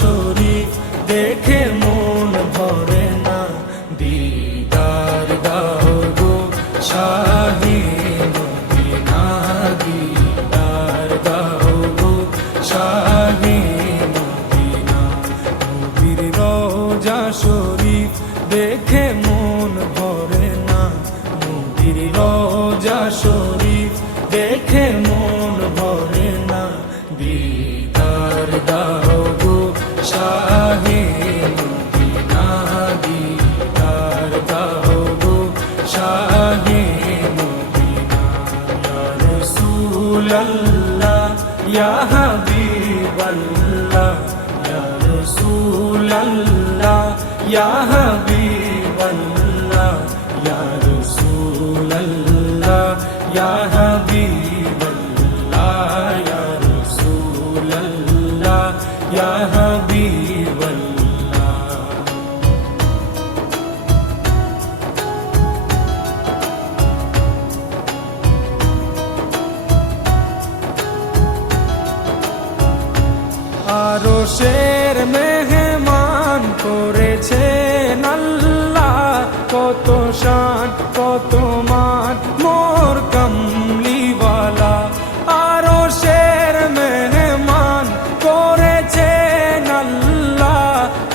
শরীফ দেখে মন ভরে না, দিদার দাও গো শাহে মদিনা, দিদার দাও গো শাহে মদিনা। নবীর রওজা শরীফ দেখে মন ভরে না, নবীর রওজা শরীফ দেখে মন ভরে না, দিদার দাও গো শাহে মদিনা, দিদার দাও গো শাহে মদিনা। ইয়া রাসূলাল্লাহ ইয়া হাবিবাল্লাহ, ইয়া রাসূলাল্লাহ ইয়া হাবিবাল্লাহ, ইয়া রাসূলাল্লাহ ইয়া হাবিবাল্লাহ, ইয়া রাসূলাল্লাহ ইয়া হাবিবাল্লাহ। আরশের মেহমান করেছেন আল্লাহ, কত শান কত মান মোর কামলিওয়ালা। আরশের মেহমান করেছেন আল্লাহ,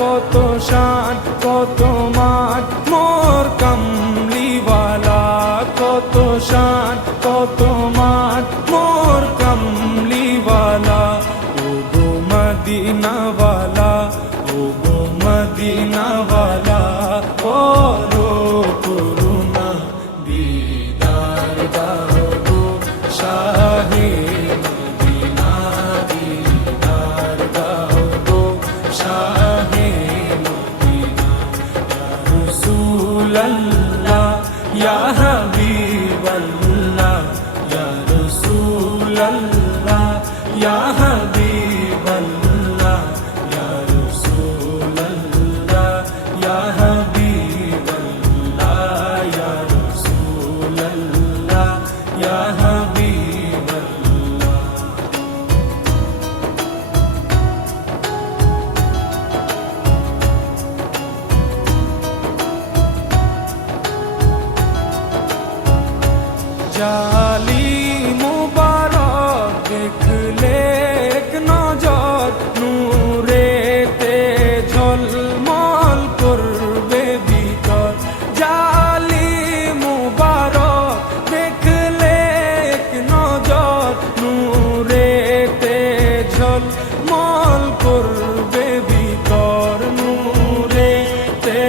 কত শান কত মান মোর কামলিওয়ালা, কত শান কত মান মোর কামলিওয়ালা। ও গো মদিনাওয়ালা, ও গো মদিনাওয়ালা, করো করুণা, দিদার দাও গো শাহে মদিনা, দিদার দাও গো শাহে মদিনা। ইয়া রাসূলাল্লাহ ইয়া হাবিবাল্লাহ, ইয়া রাসূলাল্লাহ ইয়া হাবিবাল্লাহ, ইয়া রাসূলাল্লাহ ইয়া হাবিবাল্লাহ, ইয়া রাসূলাল্লাহ ইয়া হাবিবাল্লাহ। জালি মুবারক দেখলে এক নজর, নূরেতে ঝলমল করবে ভিতর। জালি মুবারক দেখলে এক নজর, নূরেতে ঝলমল করবে ভিতর, নূরেতে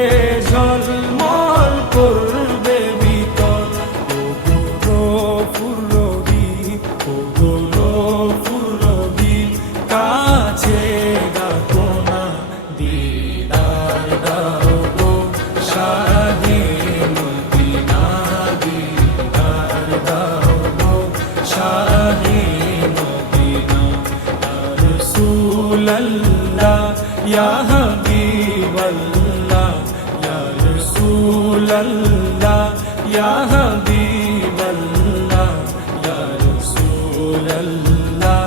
ঝলমল করবে ভিতর। কাছে ডাকো না, দিদার দাও গো শাহে মদিনা, দিদার দাও গো শাহে মদিনা। ইয়া রাসূলাল্লাহ ইয়া হাবিবাল্লাহ, ইয়া রাসূলাল্লাহ ইয়া হাবিবাল্লাহ, ইয়া রাসূলাল্লাহ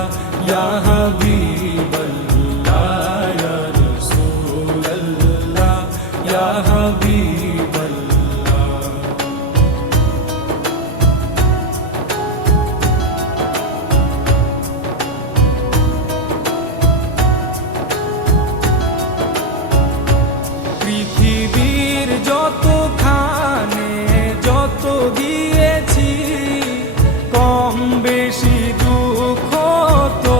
ইয়া হাবিবাল্লাহ, ইয়া রাসূলাল্লাহ ইয়া হাবিবাল্লাহ। পৃথিবীর যতখানে যত গিয়েছি, কম বেশি দুঃখ তো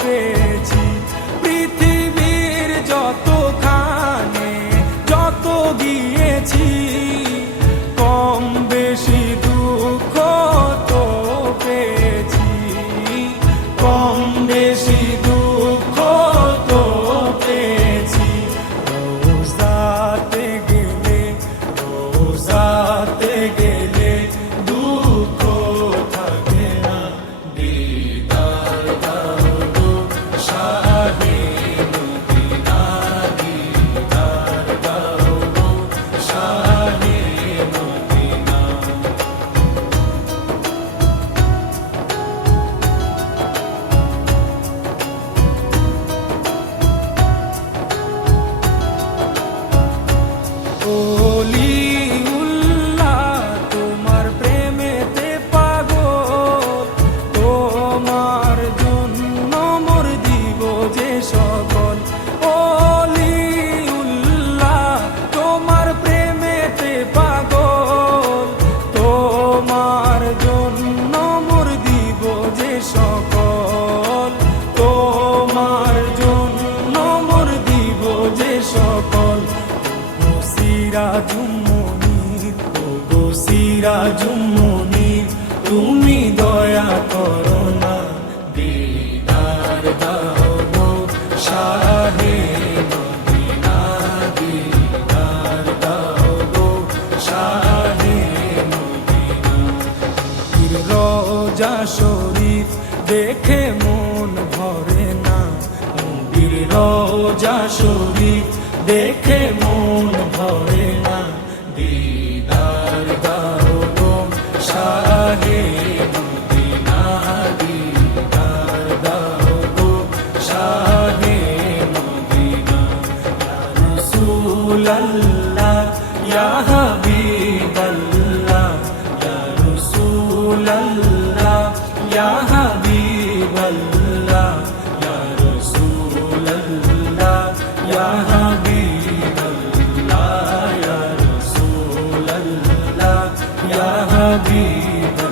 পেয়েছি। পৃথিবীর যতখানে যত গিয়েছি, কম বেশি দুঃখ তো পেয়েছি, কম বেশি দুঃখ তো পেয়েছি। রোজাতে গেলে, রোজাতে গেলে দুঃখ থাকে না, দিদার দাও গো শাহে মদিনা, দিদার দাও গো শাহে মদিনা। সিরাজুম মুনির তুমি দয়া করো না, দিদার দাও গো শাহে মদিনা, দিদার দাও গো শাহে মদিনা। পীর রওজা শরীফ দেখে মন ভরে না, পীর রওজা শরীফ দেখে মন ভরে না, দিদার দাও গো শাহে মদিনা, দিদার দাও গো শাহে মদিনা। ইয়া রাসূলাল্লাহ ইয়া হাবিবাল্লাহ, ইয়া রাসূলাল্লাহ ইয়া হাবিবাল্লাহ, ইয়া রাসূলাল্লাহ ইয়া হাবিবাল্লাহ, ইয়া রাসূলাল্লাহ ইয়া হাবিবাল্লাহ।